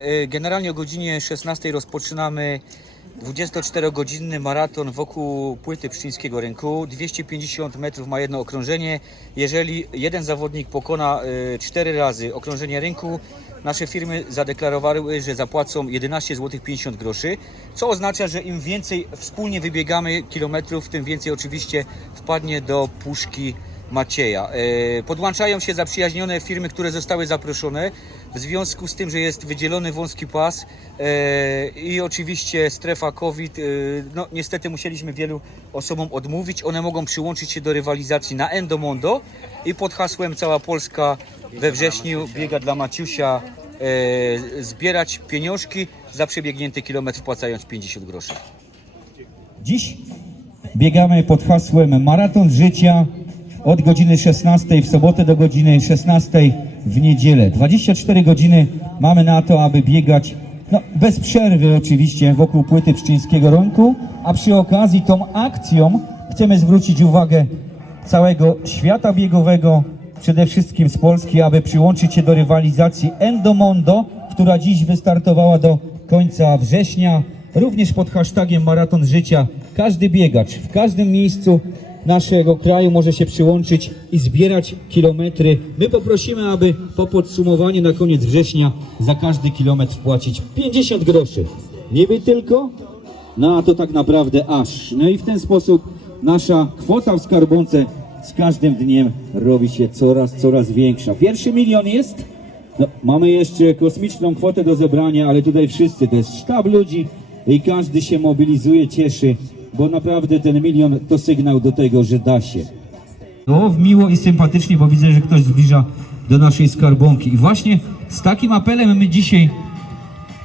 E, Generalnie o godzinie 16 rozpoczynamy 24-godzinny maraton wokół płyty Pszczyńskiego Rynku. 250 metrów ma jedno okrążenie. Jeżeli jeden zawodnik pokona 4 razy okrążenie rynku, nasze firmy zadeklarowały, że zapłacą 11 zł 50 groszy, co oznacza, że im więcej wspólnie wybiegamy kilometrów, tym więcej oczywiście wpadnie do puszki Macieja. E, Podłączają się zaprzyjaźnione firmy, które zostały zaproszone w związku z tym, że jest wydzielony wąski pas e, i oczywiście strefa COVID. e, No niestety musieliśmy wielu osobom odmówić. One mogą przyłączyć się do rywalizacji na Endomondo i pod hasłem Cała Polska we wrześniu biega dla Maciusia zbierać pieniążki za przebiegnięty kilometr wpłacając 50 groszy. Dziś biegamy pod hasłem Maraton Życia od godziny 16 w sobotę do godziny 16 w niedzielę. 24 godziny mamy na to, aby biegać no, bez przerwy oczywiście wokół płyty Pszczyńskiego Rynku, a przy okazji tą akcją chcemy zwrócić uwagę całego świata biegowego, przede wszystkim z Polski, aby przyłączyć się do rywalizacji Endomondo, która dziś wystartowała do końca września, również pod hashtagiem Maraton Życia. Każdy biegacz w każdym miejscu naszego kraju może się przyłączyć i zbierać kilometry. My poprosimy, aby po podsumowaniu na koniec września za każdy kilometr płacić 50 groszy. Niby tylko, no a to tak naprawdę aż. No i w ten sposób nasza kwota w skarbonce z każdym dniem robi się coraz, coraz większa. Pierwszy milion jest. No, mamy jeszcze kosmiczną kwotę do zebrania, ale tutaj wszyscy, to jest sztab ludzi i każdy się mobilizuje, cieszy, bo naprawdę ten milion to sygnał do tego, że da się. No, miło i sympatycznie, bo widzę, że ktoś zbliża do naszej skarbonki. I właśnie z takim apelem my dzisiaj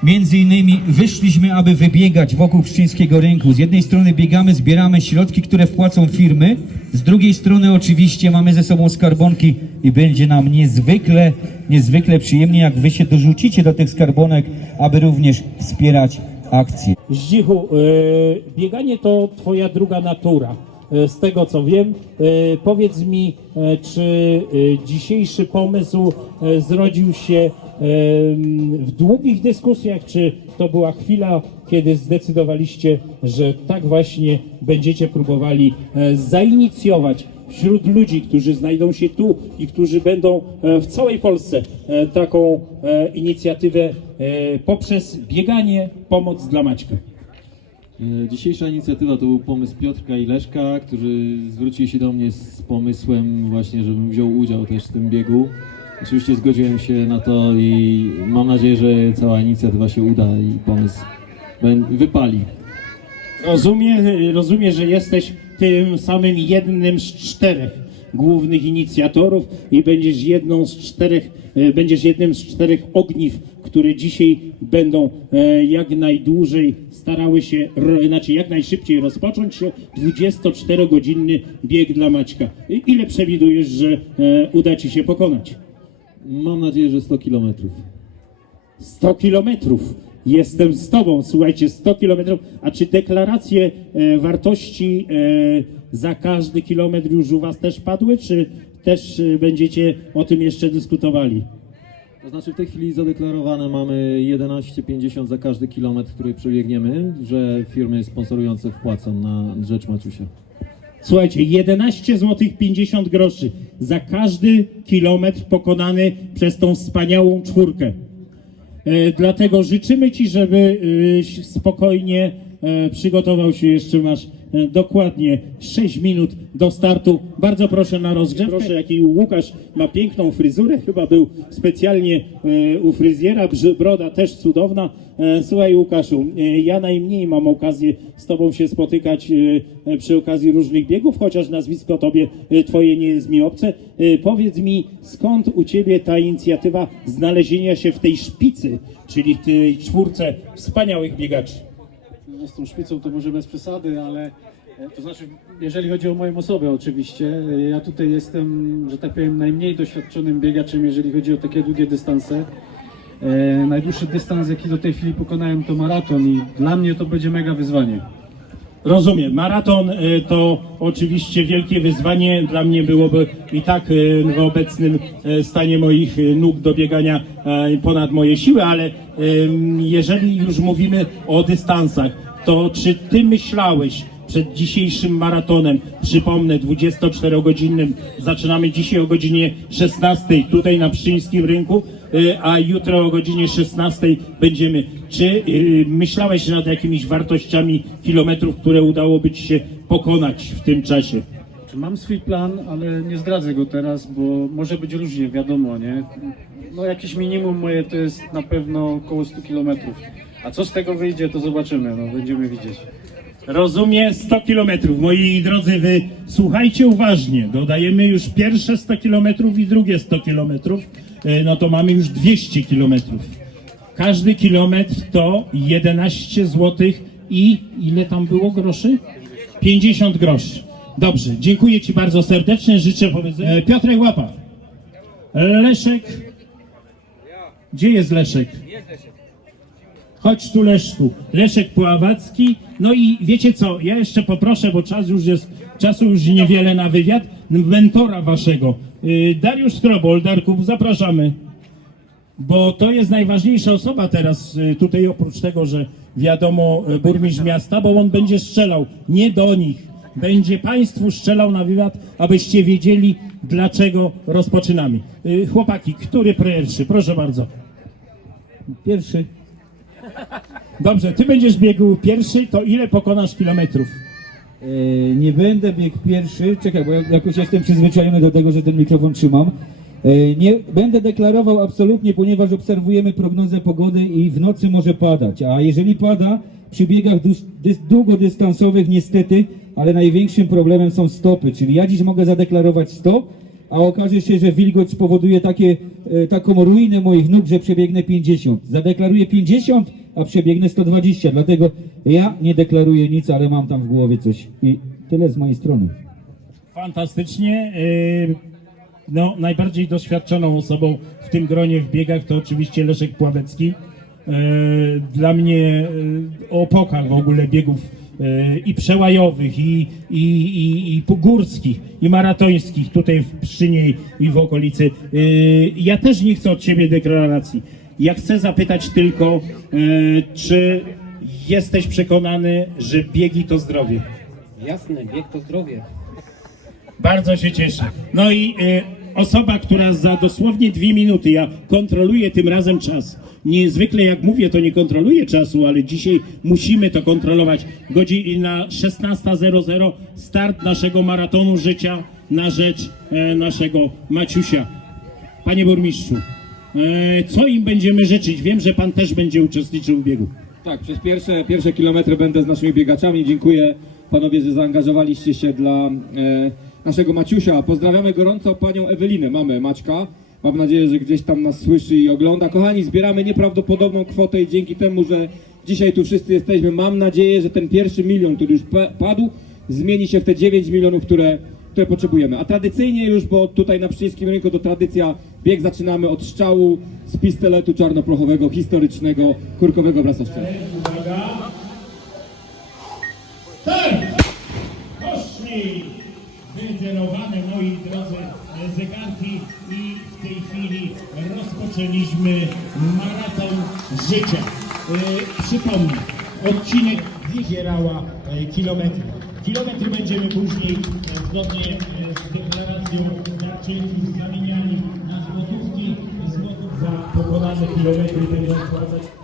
Między innymi wyszliśmy, aby wybiegać wokół Pszczyńskiego Rynku. Z jednej strony biegamy, zbieramy środki, które wpłacą firmy, z drugiej strony oczywiście mamy ze sobą skarbonki i będzie nam niezwykle, niezwykle przyjemnie, jak wy się dorzucicie do tych skarbonek, aby również wspierać akcję. Zdzichu, e, bieganie to twoja druga natura. E, Z tego co wiem, e, powiedz mi, czy dzisiejszy pomysł zrodził się w długich dyskusjach, czy to była chwila, kiedy zdecydowaliście, że tak właśnie będziecie próbowali zainicjować wśród ludzi, którzy znajdą się tu i którzy będą w całej Polsce taką inicjatywę poprzez bieganie Pomoc dla Maćka. E, Dzisiejsza inicjatywa to był pomysł Piotrka i Leszka, którzy zwrócili się do mnie z pomysłem właśnie, żebym wziął udział też w tym biegu. Oczywiście zgodziłem się na to i mam nadzieję, że cała inicjatywa się uda i pomysł wypali. Rozumiem, rozumiem, że jesteś tym samym jednym z czterech głównych inicjatorów i będziesz jedną z czterech, e, będziesz jednym z czterech ogniw, które dzisiaj będą e, jak najdłużej starały się, znaczy jak najszybciej rozpocząć się 24-godzinny bieg dla Maćka. Ile przewidujesz, że e, uda Ci się pokonać? Mam nadzieję, że 100 kilometrów. 100 kilometrów. Jestem z Tobą, słuchajcie, 100 kilometrów. A czy deklaracje e, wartości e, za każdy kilometr już u Was też padły, czy też e, będziecie o tym jeszcze dyskutowali? To znaczy w tej chwili zadeklarowane mamy 11,50 za każdy kilometr, który przebiegniemy, że firmy sponsorujące wpłacą na rzecz Maciusia. Słuchajcie, 11 zł 50 groszy za każdy kilometr pokonany przez tą wspaniałą czwórkę. E, Dlatego życzymy Ci, żeby e, spokojnie e, przygotował się. Jeszcze masz dokładnie 6 minut do startu. Bardzo proszę na rozgrzewkę. Proszę, jaki Łukasz ma piękną fryzurę. Chyba był specjalnie e, u fryzjera. Broda też cudowna. E, Słuchaj Łukaszu, e, ja najmniej mam okazję z Tobą się spotykać e, przy okazji różnych biegów, chociaż nazwisko Tobie e, Twoje nie jest mi obce. E, Powiedz mi, skąd u Ciebie ta inicjatywa znalezienia się w tej szpicy, czyli w tej czwórce wspaniałych biegaczy? Z tą szpicą to może bez przesady, ale e, to znaczy, jeżeli chodzi o moją osobę oczywiście, e, ja tutaj jestem, że tak powiem, najmniej doświadczonym biegaczem, jeżeli chodzi o takie długie dystanse. E, najdłuższy dystans, jaki do tej chwili pokonałem, to maraton i dla mnie to będzie mega wyzwanie. Rozumiem. Maraton y, to oczywiście wielkie wyzwanie. Dla mnie byłoby i tak w obecnym stanie moich nóg do biegania ponad moje siły, ale jeżeli już mówimy o dystansach, to czy ty myślałeś przed dzisiejszym maratonem, przypomnę, 24-godzinnym, zaczynamy dzisiaj o godzinie 16 tutaj na Pszczyńskim Rynku, y, a jutro o godzinie 16 będziemy. Czy y, myślałeś nad jakimiś wartościami kilometrów, które udałoby Ci się pokonać w tym czasie? Mam swój plan, ale nie zdradzę go teraz, bo może być różnie, wiadomo, nie? No jakieś minimum moje to jest na pewno około 100 km. A co z tego wyjdzie, to zobaczymy, no będziemy widzieć. Rozumiem 100 kilometrów. Moi drodzy, wy słuchajcie uważnie. Dodajemy już pierwsze 100 kilometrów i drugie 100 kilometrów. E, No to mamy już 200 kilometrów. Każdy kilometr to 11 zł i ile tam było groszy? 50 groszy. Dobrze, dziękuję Ci bardzo serdecznie. Życzę powodzenia. E, Piotrek Łapa. Leszek. Gdzie jest Leszek? Chodź tu Leszku. Leszek Pławacki. No i wiecie co, ja jeszcze poproszę, bo czas już jest, czasu już niewiele na wywiad, mentora waszego. Yy, Dariusz Skrobol, Darku, zapraszamy. Bo to jest najważniejsza osoba teraz y, tutaj, oprócz tego, że wiadomo, y, burmistrz miasta, bo on będzie strzelał nie do nich. Będzie Państwu strzelał na wywiad, abyście wiedzieli, dlaczego rozpoczynamy. Y, Chłopaki, który pierwszy? Proszę bardzo. Pierwszy. Dobrze, ty będziesz biegł pierwszy, to ile pokonasz kilometrów? E, nie będę biegł pierwszy, czekaj, bo ja jakoś jestem przyzwyczajony do tego, że ten mikrofon trzymam. E, nie będę deklarował absolutnie, ponieważ obserwujemy prognozę pogody i w nocy może padać. A jeżeli pada, przy biegach dus, dys, długodystansowych niestety, ale największym problemem są stopy. Czyli ja dziś mogę zadeklarować 100, a okaże się, że wilgoć spowoduje takie, e, taką ruinę moich nóg, że przebiegnę 50. Zadeklaruję 50, a przebiegnę 120. Dlatego ja nie deklaruję nic, ale mam tam w głowie coś. I tyle z mojej strony. Fantastycznie. Yy, No, najbardziej doświadczoną osobą w tym gronie w biegach to oczywiście Leszek Pławecki. Yy, Dla mnie yy, opoka w ogóle biegów i przełajowych, i, i, i, i górskich, i maratońskich tutaj w Pszczynie i w okolicy. Yy, Ja też nie chcę od Ciebie deklaracji. Ja chcę zapytać tylko, yy, czy jesteś przekonany, że biegi to zdrowie? Jasne, bieg to zdrowie. Bardzo się cieszę. No i y, osoba, która za dosłownie dwie minuty, ja kontroluję tym razem czas. Niezwykle jak mówię, to nie kontroluję czasu, ale dzisiaj musimy to kontrolować. Godzina 16.00 start naszego maratonu życia na rzecz e, naszego Maciusia. Panie burmistrzu, e, co im będziemy życzyć? Wiem, że pan też będzie uczestniczył w biegu. Tak, przez pierwsze, pierwsze kilometry będę z naszymi biegaczami. Dziękuję panowie, że zaangażowaliście się dla e, naszego Maciusia. Pozdrawiamy gorąco panią Ewelinę, mamy Maćka. Mam nadzieję, że gdzieś tam nas słyszy i ogląda. Kochani, zbieramy nieprawdopodobną kwotę i dzięki temu, że dzisiaj tu wszyscy jesteśmy, mam nadzieję, że ten pierwszy milion, który już pa- padł, zmieni się w te 9 milionów, które, które potrzebujemy. A tradycyjnie już, bo tutaj na Pszczyńskim Rynku to tradycja, bieg zaczynamy od strzału z pistoletu czarnoprochowego, historycznego, kurkowego szczelnego. Uwaga. Start! Poszli! Wyzerowane, moi drodzy, zegarki i w tej chwili rozpoczęliśmy maraton życia. E, przypomnę, odcinek zbierała e, kilometry. Kilometry będziemy później e, zgodnie e, z deklaracją darczyńców zamieniali na złotówki. Złotów za pokonane kilometry będą wpłacać